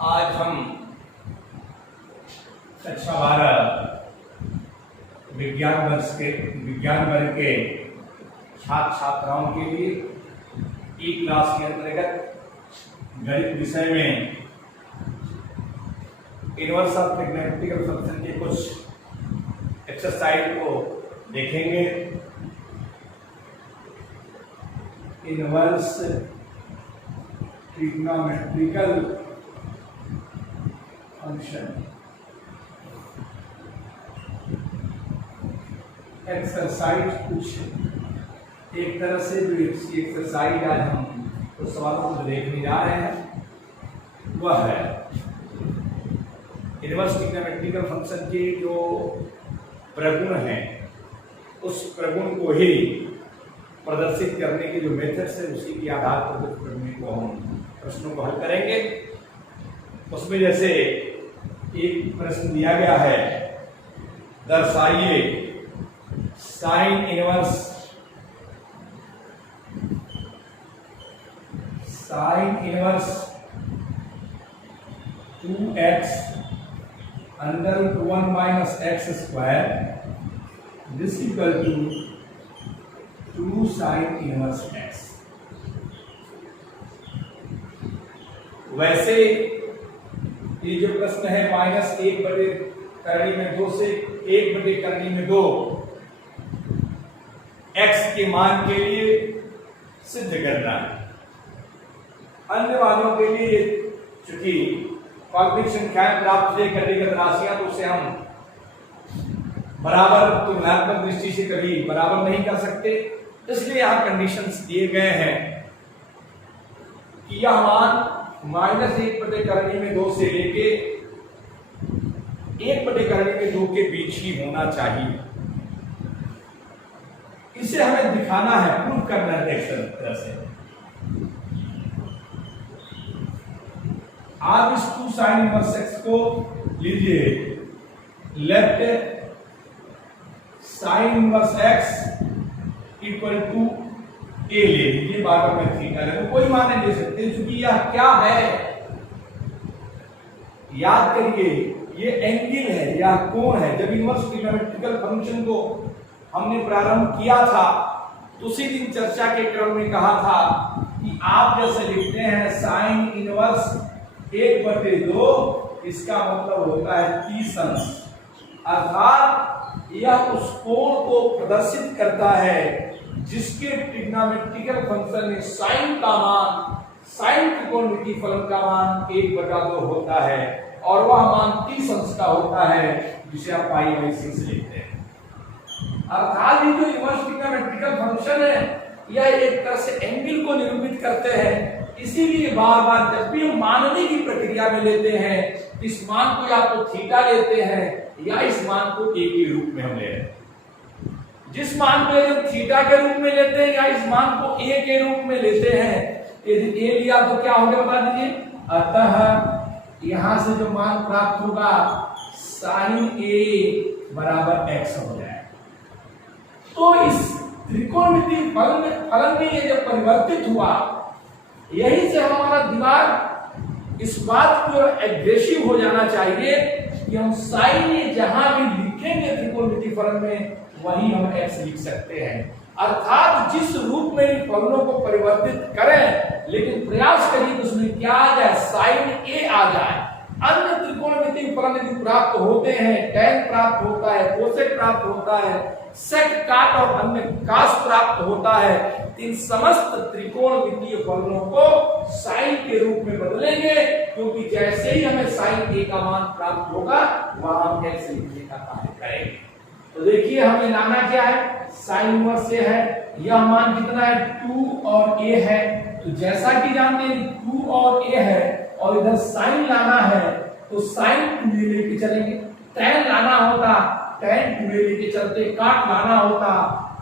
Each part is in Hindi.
आज हम कक्षा 12 विज्ञान वर्ग के छात्र छात्राओं के लिए ई क्लास के अंतर्गत गणित विषय में इनवर्स ऑफ ट्रिग्नोमेट्रिकल फंक्शन के कुछ एक्सरसाइज को देखेंगे। इनवर्स ट्रिग्नोमेट्रिकल फंक्शन एक्सरसाइज कुछ एक तरह से जो एक्सरसाइज आज हम उस सवालों को देखने जा रहे हैं वह है इनवर्स ट्रिग्नोमेट्रिकल फंक्शन के जो प्रगुण हैं उस प्रगुण को ही प्रदर्शित करने के जो मेथड्स है उसी के आधार पर कुछ प्रश्नों को हल करेंगे। उसमें जैसे एक प्रश्न दिया गया है, दर्शाइए sine inverse 2x under root 1 minus x square this equal to 2 sine inverse x। वैसे ये जो प्रश्न है माइनस 1 बटे करनी में 2 से 1 बटे करनी में 2 x के मान के लिए सिद्ध करना है। अन्य वालों के लिए चूंकि काल्पनिक संख्याएं प्राप्त करने राशियां तो उसे हम बराबर तुलनात्मक दृष्टि से कभी बराबर नहीं कर सकते, इसलिए यहां कंडीशंस दिए गए हैं कि यह मान माइनस 1 बटे करनी में 2 से लेके 1 बटे करनी में 2 के बीच ही होना चाहिए। इसे हमें दिखाना है, प्रूव करना है एक तरह से। आप इस 2 साइन इनवर्स x को लीजिए, left sine inverse x equal to a ले लीजिए, बार बार मैं थीटा ले, कोई मान नहीं ले सकते क्योंकि यह क्या है, याद करिए ये एंगल है या कोण है। जब इनवर्स ट्रिग्नोमेट्रिकल फंक्शन को हमने प्रारंभ किया था तो उसी दिन चर्चा के क्रम में कहा था कि आप जैसे लिखते हैं साइन इनवर्स 1/2, इसका मतलब होता है 30 अंश, अर्थात यह उस कोण को प्रदर्शित करता है जिसके ट्रिग्नोमेट्रिकल फंक्शन में साइन का मान, साइन त्रिकोणमितीय फलन का मान 1/2 होता है और वह मान 30 अंश का होता है जिसे आप पाई/6 लिखते हैं। अर्थात ये जो इनवर्स ट्रिग्नोमेट्रिकल फंक्शन है यह एक तरह से एंगल को निरूपित करते हैं, इसीलिए बार बार जब भी हम मानने की प्रक्रिया में लेते हैं इस मान को या तो थीटा लेते हैं या इस मान को ए के रूप में हम ले रहे हैं। जिस मान को हम थीटा के रूप में लेते हैं या इस मान को ए के रूप में लेते हैं, यदि ए लिया तो क्या होगा बता दीजिए। अतः यहां से जो मान प्राप्त होगा साइन ए बराबर x हो जाएगा। तो इस त्रिकोणमितीय फलन में ये जब परिवर्तित हुआ, यही से हमारा दिमाग इस बात को एग्रेसिव हो जाना चाहिए कि हम साइन ए जहां भी लिखेंगे त्रिकोणमितीय फलन में वहीं हम x लिख सकते हैं। अर्थात जिस रूप में इन फलनों को परिवर्तित करें लेकिन प्रयास करिए कि उसमें क्या आ जाए, साइन ए आ जाए। अन्य त्रिकोणमितीय फलन यदि प्राप्त होते हैं, tan प्राप्त होता है, कोसेक प्राप्त होता है, सेक काट और अन्य कास प्राप्त होता है, इन समस्त त्रिकोणमितीय फलनों को साइन के रूप में बदलेंगे क्योंकि जैसे ही हमें साइन ए का मान प्राप्त होगा वहां हम x लिखने का कार्य करेंगे। तो देखिए हमें लाना क्या है, साइन इनवर्स ए है, यह मान कितना है 2 और a है। तो जैसा कि जानते हैं 2 और a है और इधर साइन लाना है तो साइन 2a लेके चलेंगे, tan लाना होता tan 2a लेके चलते, काट लाना होता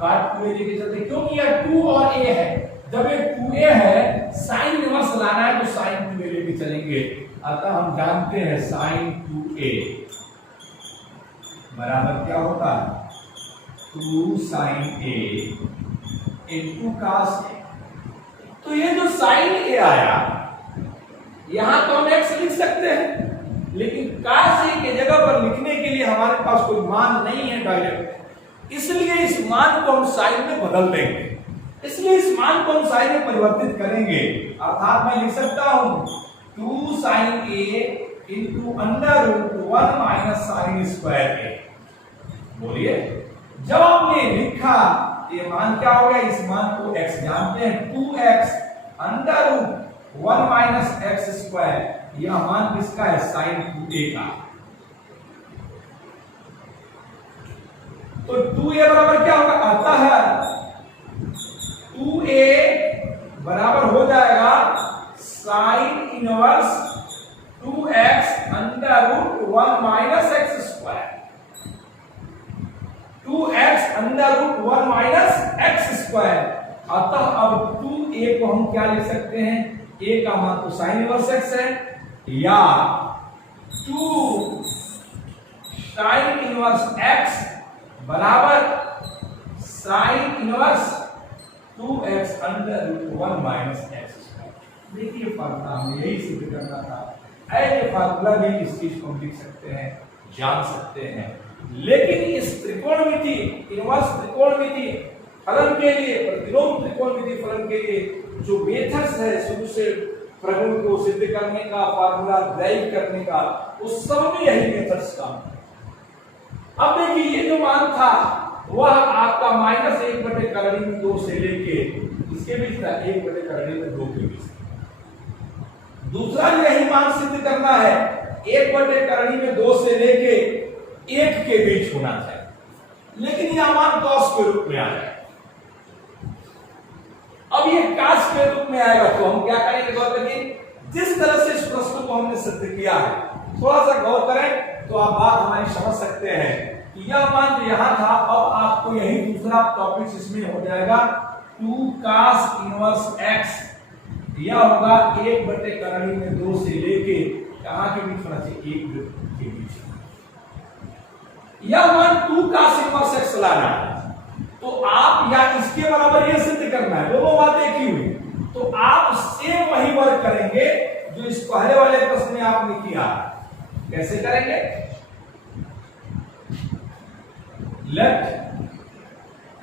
काट 2a लेके चलते, क्योंकि यह 2 और a है। जब ये 2a है साइन इनवर्स लाना है तो साइन 2a लेके चलेंगे। अतः हम जानते हैं साइन 2a बराबर क्या होता है 2 sine a into cos a। तो ये जो साइन ए आया यहां तो हम x लिख सकते हैं, लेकिन cos a के जगह पर लिखने के लिए हमारे पास कोई मान नहीं है डायरेक्ट, इसलिए इस मान को हम साइन में बदल देंगे। इसलिए इस मान को हम साइन में परिवर्तित करेंगे, अर्थात मैं लिख सकता हूं 2 sin a into under root 1 minus sine square a। बोलिए, जब आपने लिखा ये मान क्या हो गया, इस मान को x जानते हैं, 2x under root 1 minus x square, यह मान किसका है, साइन 2a का। तो 2a बराबर क्या होगा, अतः 2a बराबर हो जाएगा sine inverse 2x under root 1 minus x square, 2x under root 1 minus x square. अतः अब 2a को हम क्या लिख सकते हैं, a का मान तो साइन इनवर्स x है, या 2 साइन इनवर्स x बराबर sine inverse 2x under root 1 minus x square. देखिए फार्मूला हमें यही सिद्ध करना था, ऐसे फार्मूला भी इस चीज को लिख सकते हैं, जान सकते हैं। लेकिन इस त्रिकोणमिति, इनवर्स त्रिकोणमिति फलन के लिए, प्रतिलोम त्रिकोणमिति फलन के लिए जो मेथड्स है शुरू से प्रगुण को सिद्ध करने का, फार्मूला ड्राइव करने का, उस सब में यही मेथड्स काम। अब देखिए ये जो मान था वह आपका माइनस 1/2 से लेके इसके बीच था 1/2 के बीच। दूसरा यही मान सिद्ध करना है 1/2 से लेके 1 के बीच होना चाहिए, लेकिन यह मान cos के रूप में आ जाए। अब ये cos के रूप में आएगा तो हम क्या करेंगे, गौर करिए, जिस तरह से इस प्रश्न को हमने सिद्ध किया है, थोड़ा सा गौर करें तो आप बात हमारी समझ सकते हैं कि यह मान तो यहां था, अब आपको यही दूसरा टॉपिक इसमें हो जाएगा 2 cos इनवर्स x, यह होगा 1/2 से लेके कहां के बीच होना चाहिए, 1 के बीच। यह मान 2 cos इनवर्स x लाना है, तो आप या इसके बराबर यह सिद्ध करना है, दोनों बात एक ही हुई। तो आप सेम वही वर्क करेंगे जो इस पहले वाले प्रश्न में आपने किया। कैसे करेंगे, लेट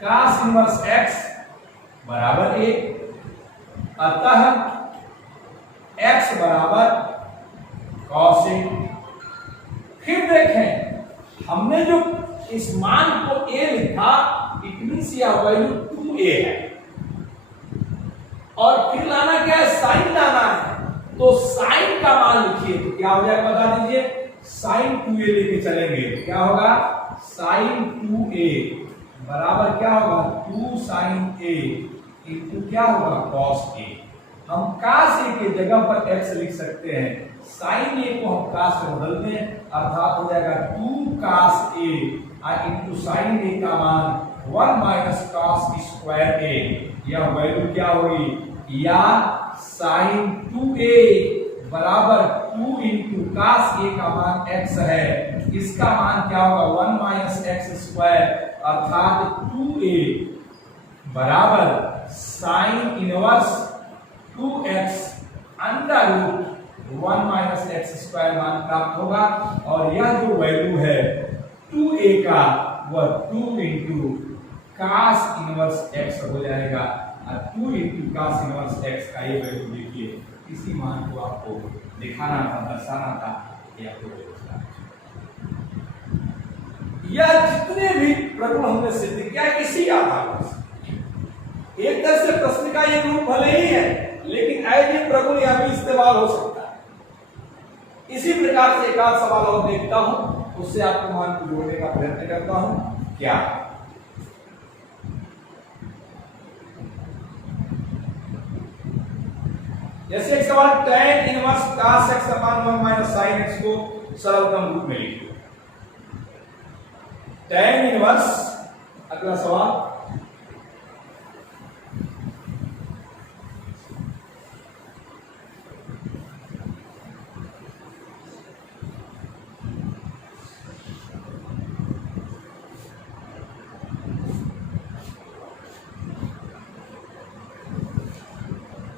cos इनवर्स x बराबर 1, अतः x बराबर cos a। फिर देखें हमने जो इस मान को a लिखा, इट मींस यह वैल्यू 2a है, और फिर लाना क्या है, साइन लाना है। तो साइन का मान लिखिए तो क्या हो जाएगा बता दीजिए, साइन 2a लेके चलेंगे, क्या होगा, साइन 2a बराबर क्या होगा, 2 साइन a इंटू क्या होगा, cos a। हम cos a के जगह पर x लिख सकते हैं, साइन a को हम cos से बदल दें, अर्थात हो जाएगा 2 cos a into sine a का मान 1 माइनस cos स्क्वायर a। यह वैल्यू क्या होगी, या साइन 2a बराबर 2 इंटू cos a का मान x है, इसका मान क्या होगा 1 माइनस एक्स स्क्वायर, अर्थात 2a बराबर sine inverse 2x under root 1 minus x square मान प्राप्त होगा। और यह जो वैल्यू है 2a का वह 2 इंटू cos इनवर्स x हो जाएगा, और 2 इंटू cos इनवर्स x का ये वैल्यू देखिए, इसी मान को आपको दिखाना था, दर्शाना था, या यह जितने भी प्रगुण हमने सिद्ध किया इसी आधार पर। एक तरह से प्रश्न का ये रूप भले ही है, लेकिन ऐसे प्रगुण यह भी इस्तेमाल हो सकता है। इसी प्रकार से एक आध सवाल और देखता हूं, उससे आपको मान को जोड़ने का प्रयत्न करता हूं। क्या जैसे एक सवाल tan इनवर्स cos x अपान 1 माइनस sin x को सरलतम रूप में लिखिए। tan इनवर्स, अगला सवाल,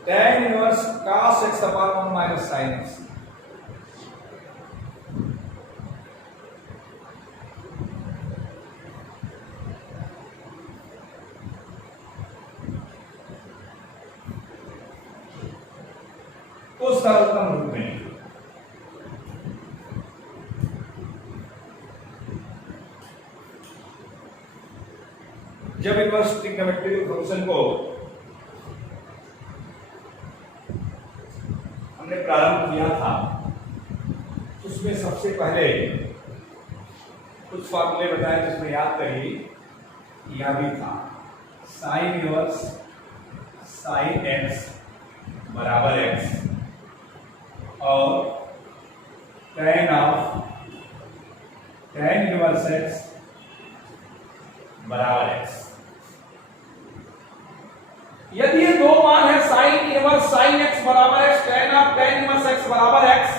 tan inverse cos x upon 1 minus sin x। तो सरलतम रूप में जब इनवर्स ट्रिग्नोमेट्रिक फंक्शन को हमने प्रारंभ किया था, उसमें सबसे पहले कुछ फॉर्मूले बताए जिसमें याद करिए यह भी था साइन इनवर्स साइन एक्स बराबर एक्स और tan इनवर्स एक्स बराबर एक्स। यदि ये दो मान है साइन इनवर्स साइन एक्स बराबर एक्स tan इनवर्स एक्स बराबर एक्स,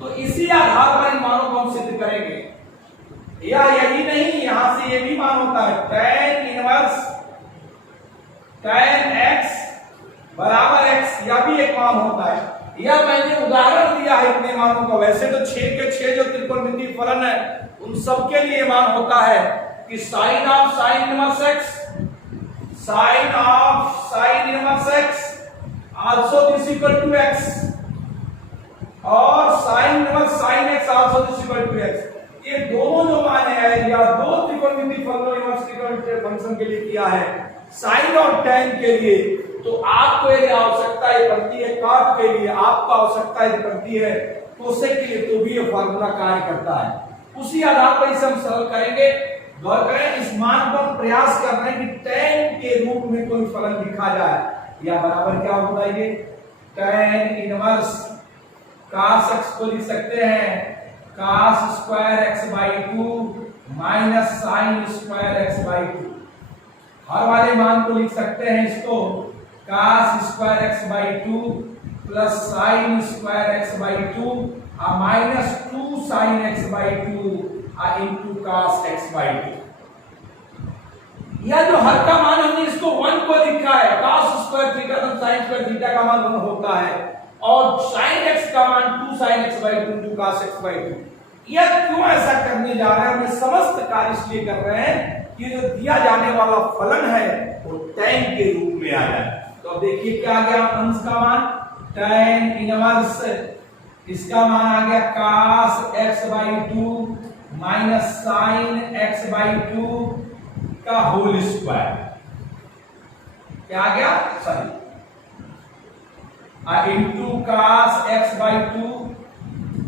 तो इसी आधार पर इन मानों को हम सिद्ध करेंगे। या यही नहीं, यहां से ये भी मान होता है tan इनवर्स tan एक्स बराबर एक्स, यह भी एक मान होता है। यह मैंने उदाहरण दिया है इतने मानों का। वैसे तो 6 के 6 जो त्रिकोणमितीय फलन है उन सबके लिए मान होता है कि sine of sine inverse x also this equal to x और sine inverse sine x also this equal to x. ये दोनों जो मान है या दो त्रिकोणमितीय फलनों इनवर्स त्रिकोणमितीय फंक्शन के लिए किया है, साइन और tan के लिए। तो आपको यदि आवश्यकता ये पड़ती है cot के लिए, आपको आवश्यकता यदि पड़ती है कोसेक के लिए, तो भी ये फार्मूला कार्य करता है। उसी आधार पर इसे हम सरल करेंगे। गौर करें, इस मान पर प्रयास कर रहे हैं कि tan के रूप में कोई फलन लिखा जाए। या बराबर क्या होता है, ये tan इनवर्स cos x को लिख सकते हैं cos square x by 2 minus sine square x by 2। हर वाले मान को लिख सकते हैं इसको cos square x by 2 plus sine square x by 2 minus 2 sine x by 2 into cos x by 2। यह जो हर का मान हमने इसको 1 को लिखा है, cos स्क्वायर थीटा तो साइन स्क्वायर थीटा का मान 1 होता है और sin x का मान 2 sin x by 2 into cos x by 2। यह क्यों ऐसा करने जा रहे हैं? हमने समस्त कार्य इसलिए कर रहे हैं कि जो दिया जाने वाला फलन है वो tan के रूप में आ जाए। तो अब देखिए क्या आ गया अंश का मान tan इनवर्स, इसका मान आ गया cos x by 2 minus sine x by 2 का होल स्क्वायर। क्या आ गया? Sorry, into cos x by 2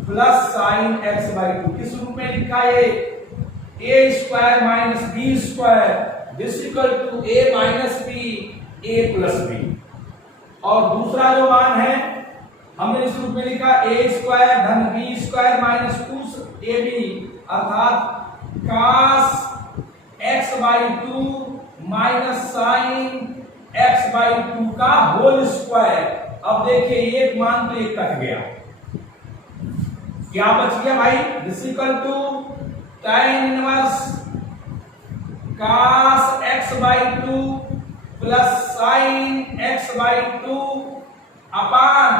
plus sine x by 2। किस रूप में लिखा है? a square minus b square this equal to a minus b a plus b. और दूसरा जो मान है हमने इस रूप में लिखा a स्क्वायर धन बी स्क्वायर माइनस 2ab अर्थात cos x by 2 minus sine x by 2 का होल स्क्वायर। अब देखिए एक मान तो एक कट गया, क्या बच गया भाई? This equal to tan inverse cos x by 2 plus sine x by 2 upon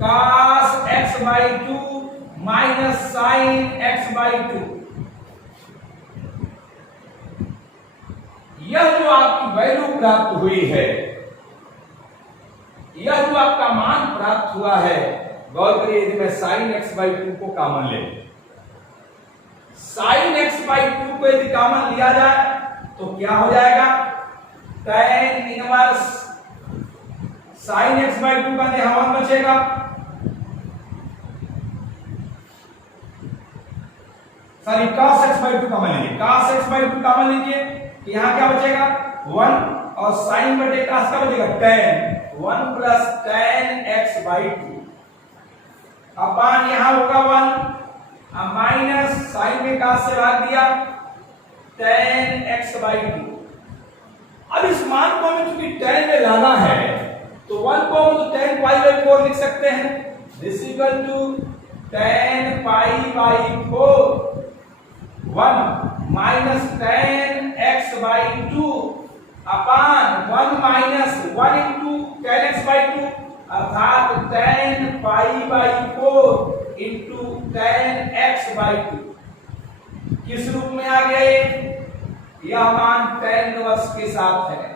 cos x by 2 minus sine x by 2। यह जो आपकी वैल्यू प्राप्त हुई है, यह जो आपका मान प्राप्त हुआ है, गौर करिए यदि मैं साइन x बाई 2 को कॉमन ले, साइन x बाई 2 को यदि कॉमन लिया जाए तो क्या हो जाएगा? tan inverse sine x by 2 का निहावन बचेगा, sorry cos x by 2 common लीजिए, cos x बाई 2 कॉमन लीजिए, यहां क्या बचेगा? 1 और साइन बटे cos का बचेगा tan 1 plus tan x by 2 अपान यहां होगा 1 माइनस साइन में cos से भाग दिया tan x बाई 2। अब इस मान को हमें चूंकि tan में लाना है तो 1 को हम तो tan पाई बाई 4 लिख सकते हैं। This equal to tan pi by 4 1 minus tan x by 2 upon 1 minus 1 into tan x by 2 अर्थात tan pi by 4 into tan x by 2 किस रूप में आ गए? यह मान tan इनवर्स के साथ है।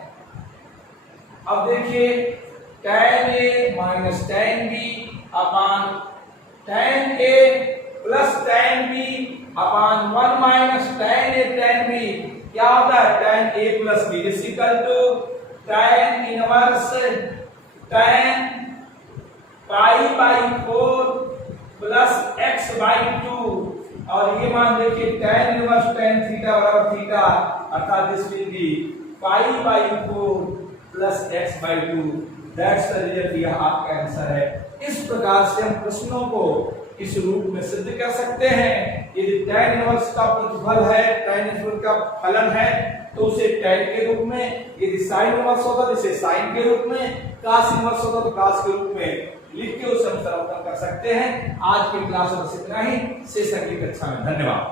अब देखिए tan a minus tan b upon tan a plus tan b upon 1 minus tan a tan b क्या होता है? tan a प्लस b is equal to tan inverse tan pi by 4 plus x by 2 और ये मान देखिए tan इनवर्स tan थीटा बराबर थीटा अर्थात this will be pi by 4 plus x by 2 that's the result. यह आपका आंसर है। इस प्रकार से हम प्रश्नों को इस रूप में सिद्ध कर सकते हैं। यदि tan इनवर्स का प्रतिफल है, tan इनवर्स का फलन है तो उसे tan के रूप में, यदि sin इनवर्स होता तो इसे sin के रूप में, cos इनवर्स होता तो cos के रूप में लिख के उसे हम सरलीकरण कर सकते हैं। आज की क्लास में बस इतना ही। शेष अगली कक्षा में। धन्यवाद।